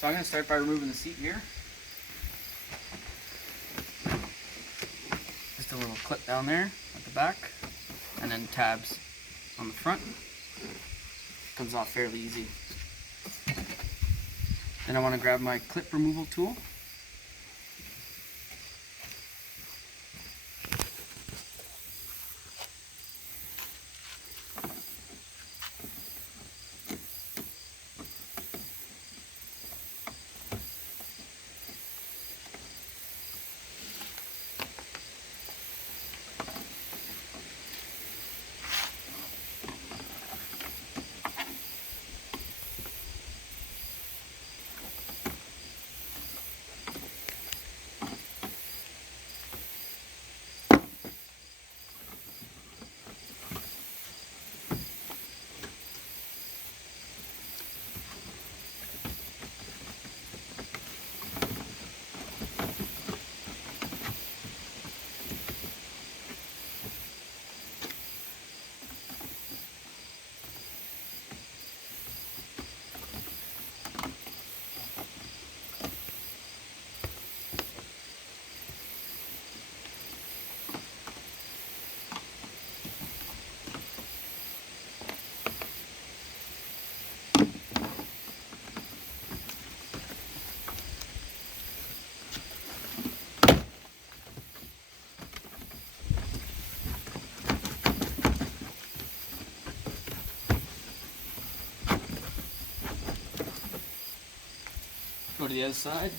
So I'm going to start by removing the seat here. Just a little clip down there at the back, and then tabs on the front. Comes off fairly easy. Then I want to grab my clip removal tool. Go to the other side.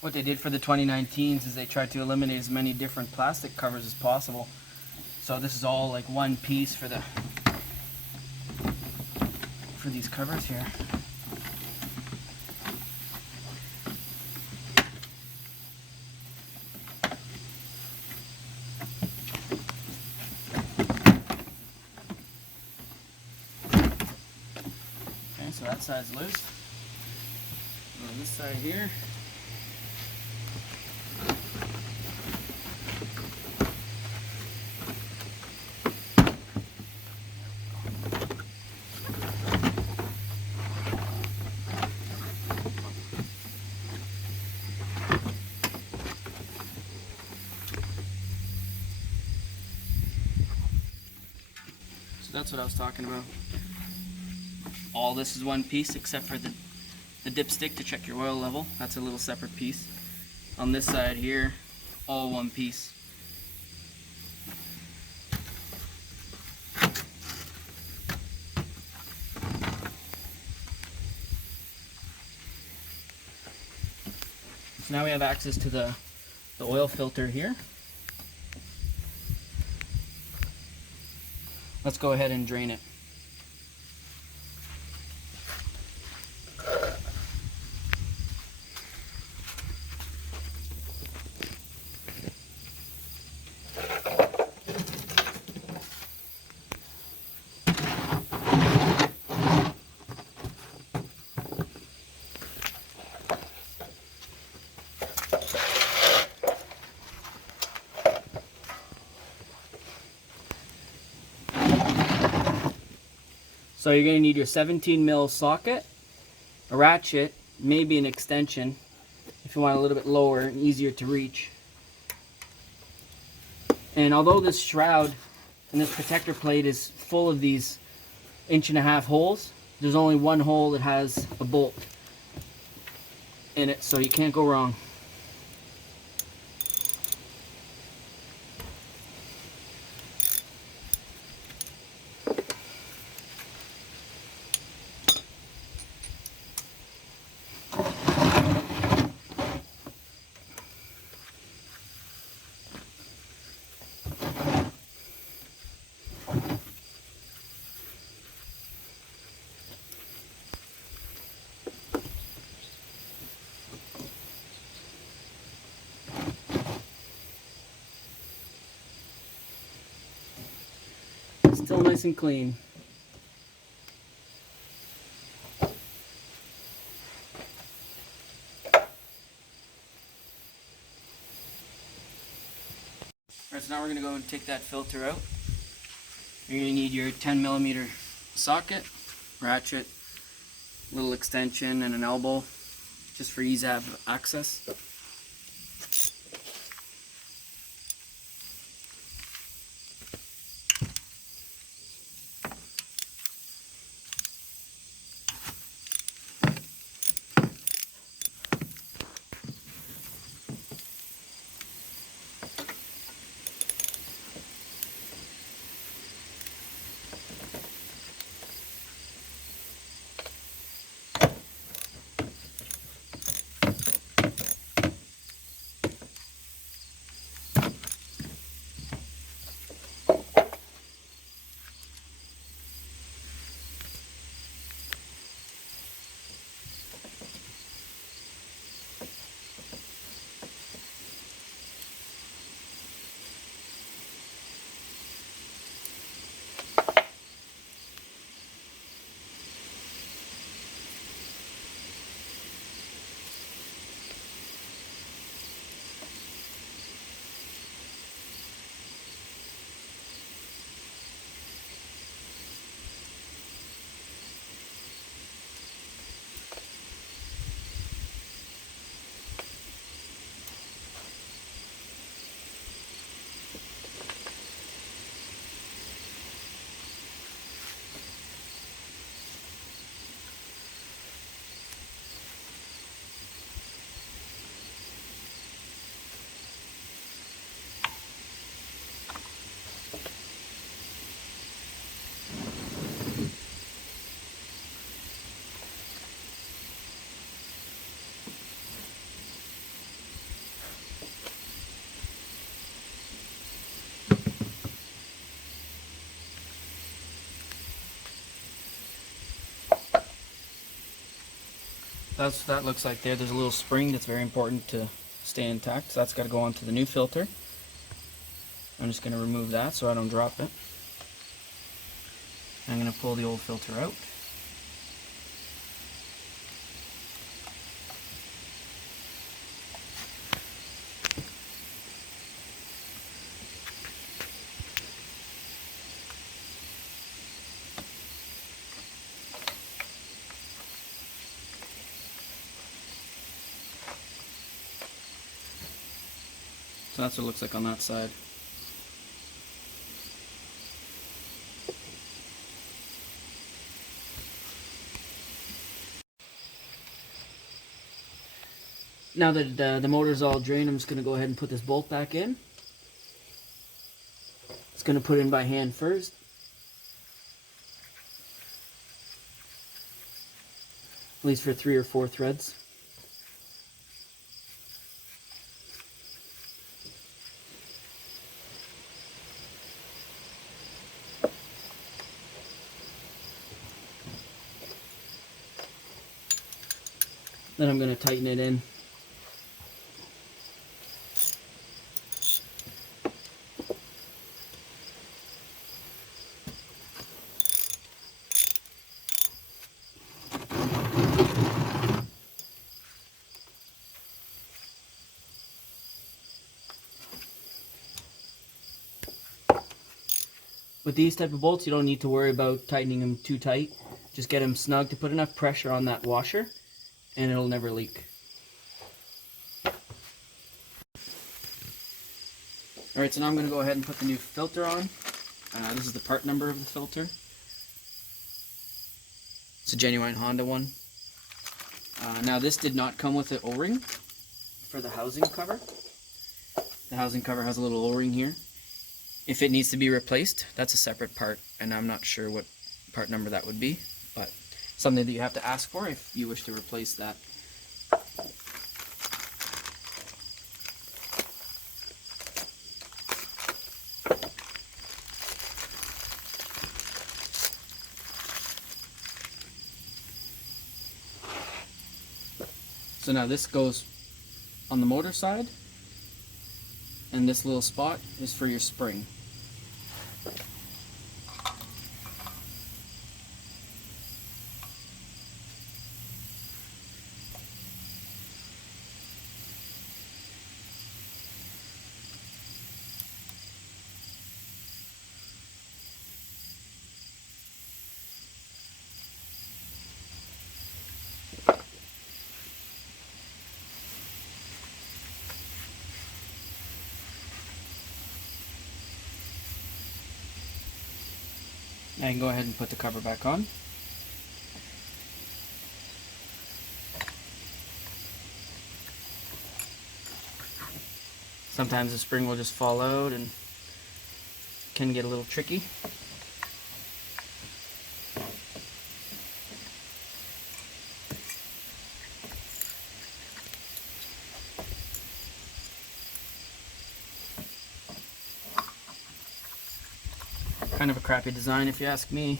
What they did for the 2019s is they tried to eliminate as many different plastic covers as possible. So this is all like one piece for these covers here. Okay, so that side's loose. And on this side here, that's what I was talking about. All this is one piece except for the dipstick to check your oil level. That's a little separate piece. On this side here, all one piece. So now we have access to the oil filter here. Let's go ahead and drain it. So you're going to need your 17mm socket, a ratchet, maybe an extension if you want a little bit lower and easier to reach. And although this shroud and this protector plate is full of these 1.5-inch holes, there's only one hole that has a bolt in it, so you can't go wrong. Still nice and clean. so now we're going to go and take that filter out. You're going to need your 10mm socket, ratchet, little extension, and an elbow, just for ease of access. That's what that looks like there. There's a little spring that's very important to stay intact, so that's got to go onto the new filter. I'm just going to remove that so I don't drop it. I'm going to pull the old filter out. So that's what it looks like on that side. Now that the motor's all drained, I'm just going to go ahead and put this bolt back in. It's going to put it in by hand first. At least for 3 or 4 threads. Then I'm going to tighten it in. With these type of bolts, you don't need to worry about tightening them too tight. Just get them snug to put enough pressure on that washer, and it'll never leak. Alright, so now I'm going to go ahead and put the new filter on. This is the part number of the filter. It's a genuine Honda one. Now this did not come with an O-ring for the housing cover. The housing cover has a little O-ring here. If it needs to be replaced, that's a separate part, and I'm not sure what part number that would be, but something that you have to ask for if you wish to replace that. So now this goes on the motor side, and this little spot is for your spring. Now you can go ahead and put the cover back on. Sometimes the spring will just fall out and can get a little tricky. Kind of a crappy design if you ask me.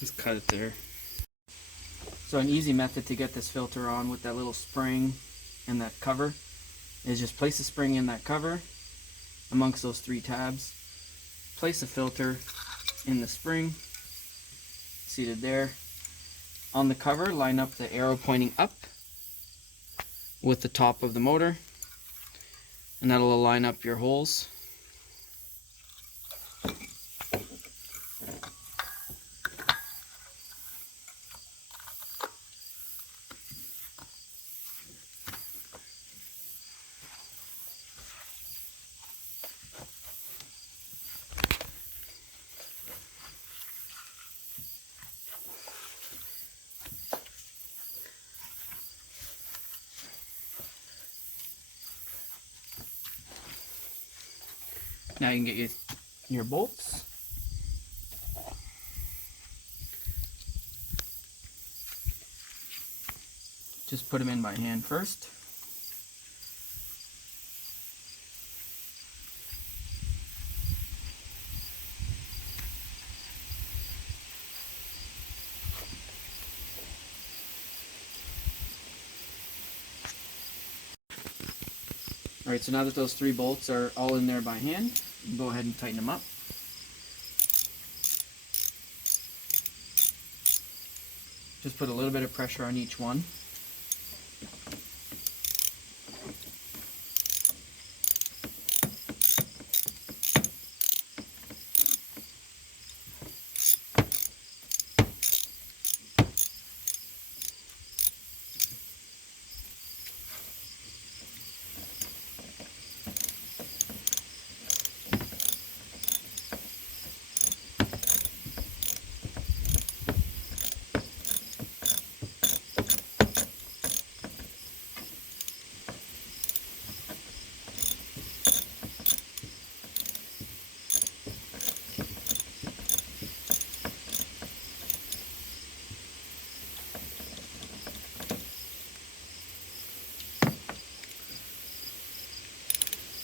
Just cut it there. So an easy method to get this filter on with that little spring and that cover is just place the spring in that cover amongst those 3 tabs. Place the filter in the spring, seated there. On the cover, line up the arrow pointing up with the top of the motor, and that'll line up your holes. Now you can get your bolts. Just put them in by hand first. Alright, so now that those 3 bolts are all in there by hand, you can go ahead and tighten them up. Just put a little bit of pressure on each one.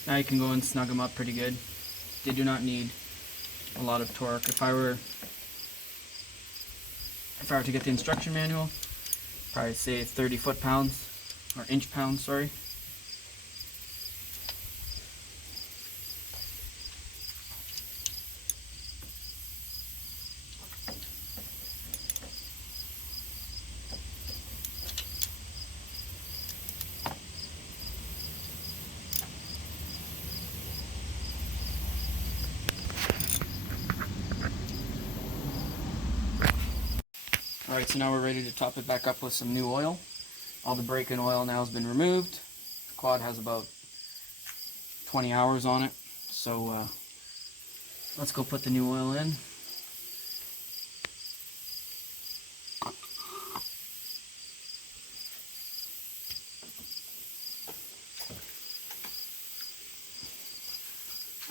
Now you can go and snug them up pretty good. They do not need a lot of torque. If I were to get the instruction manual, probably say 30 foot-pounds, or inch-pounds, sorry. Alright, so now we're ready to top it back up with some new oil. All the brake and oil now has been removed. The quad has about 20 hours on it, so let's go put the new oil in.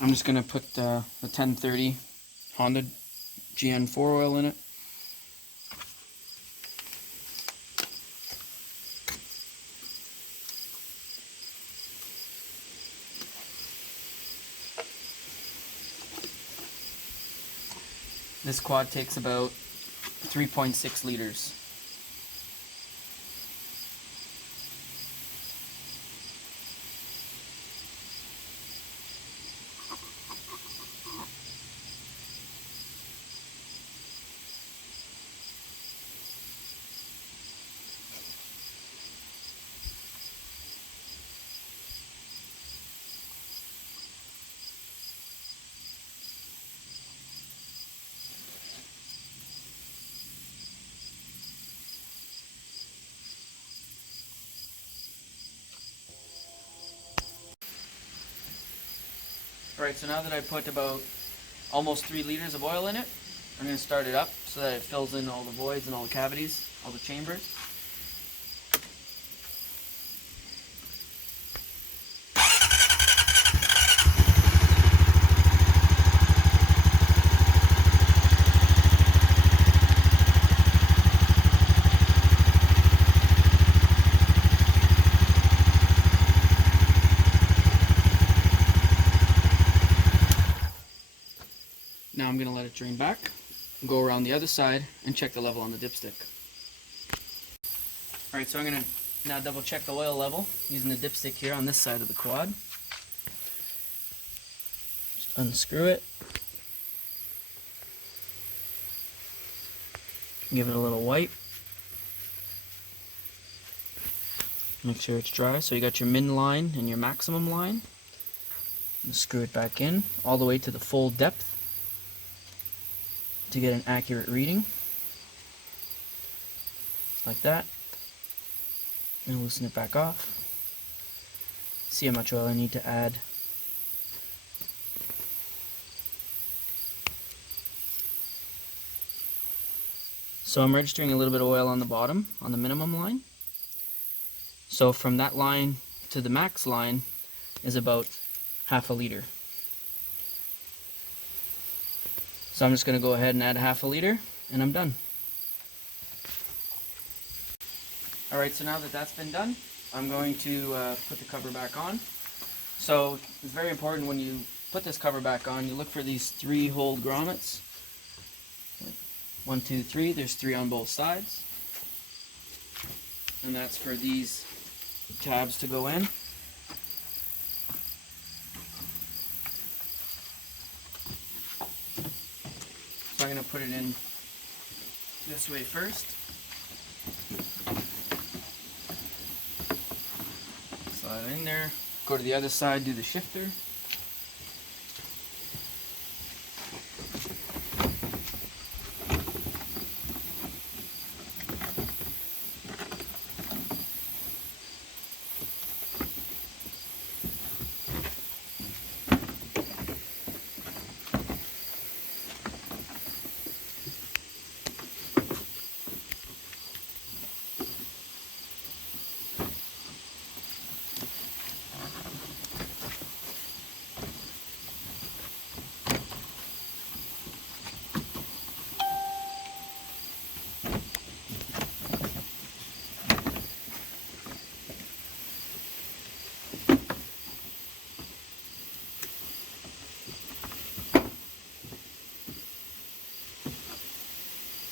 I'm just going to put the 1030 Honda GN4 oil in it. This quad takes about 3.6 liters. Alright, so now that I put about almost 3 liters of oil in it, I'm going to start it up so that it fills in all the voids and all the cavities, all the chambers. Now I'm going to let it drain back, go around the other side, and check the level on the dipstick. Alright, so I'm going to now double check the oil level using the dipstick here on this side of the quad. Just unscrew it. Give it a little wipe. Make sure it's dry. So you got your min line and your maximum line. And screw it back in all the way to the full depth to get an accurate reading. Like that. And loosen it back off. See how much oil I need to add. So I'm registering a little bit of oil on the bottom, on the minimum line. So from that line to the max line is about half a liter. So I'm just going to go ahead and add half a liter, and I'm done. Alright, so now that that's been done, I'm going to put the cover back on. So it's very important when you put this cover back on, you look for these 3 hold grommets. 1, 2, 3, there's 3 on both sides. And that's for these tabs to go in. So I'm going to put it in this way first. Slide it in there. Go to the other side, do the shifter.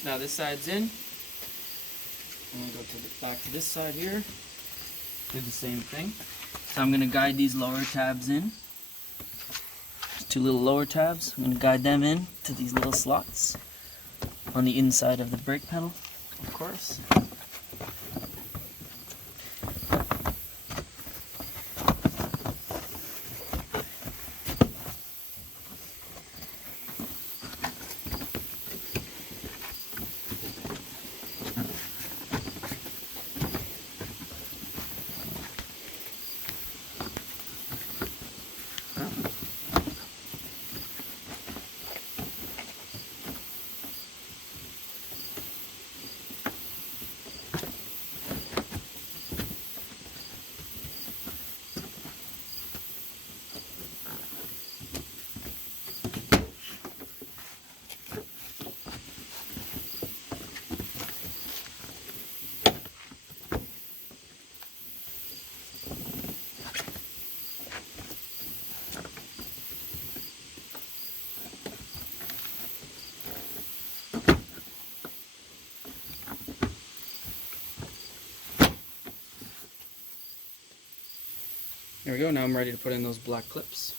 Now this side's in. I'm going to go back to this side here. Do the same thing. So I'm going to guide these lower tabs in. There's 2 little lower tabs. I'm going to guide them in to these little slots on the inside of the brake pedal, of course. There we go, now I'm ready to put in those black clips.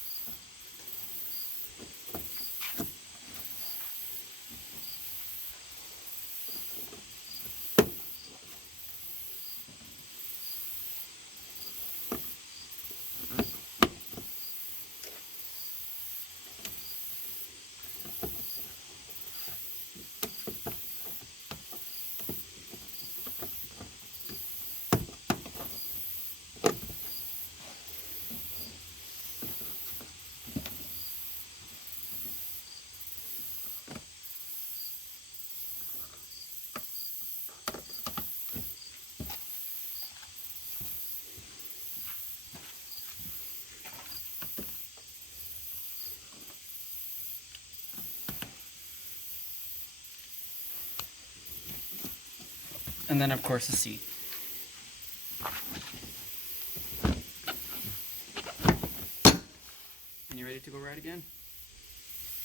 And then of course the seat. And you ready to go ride again?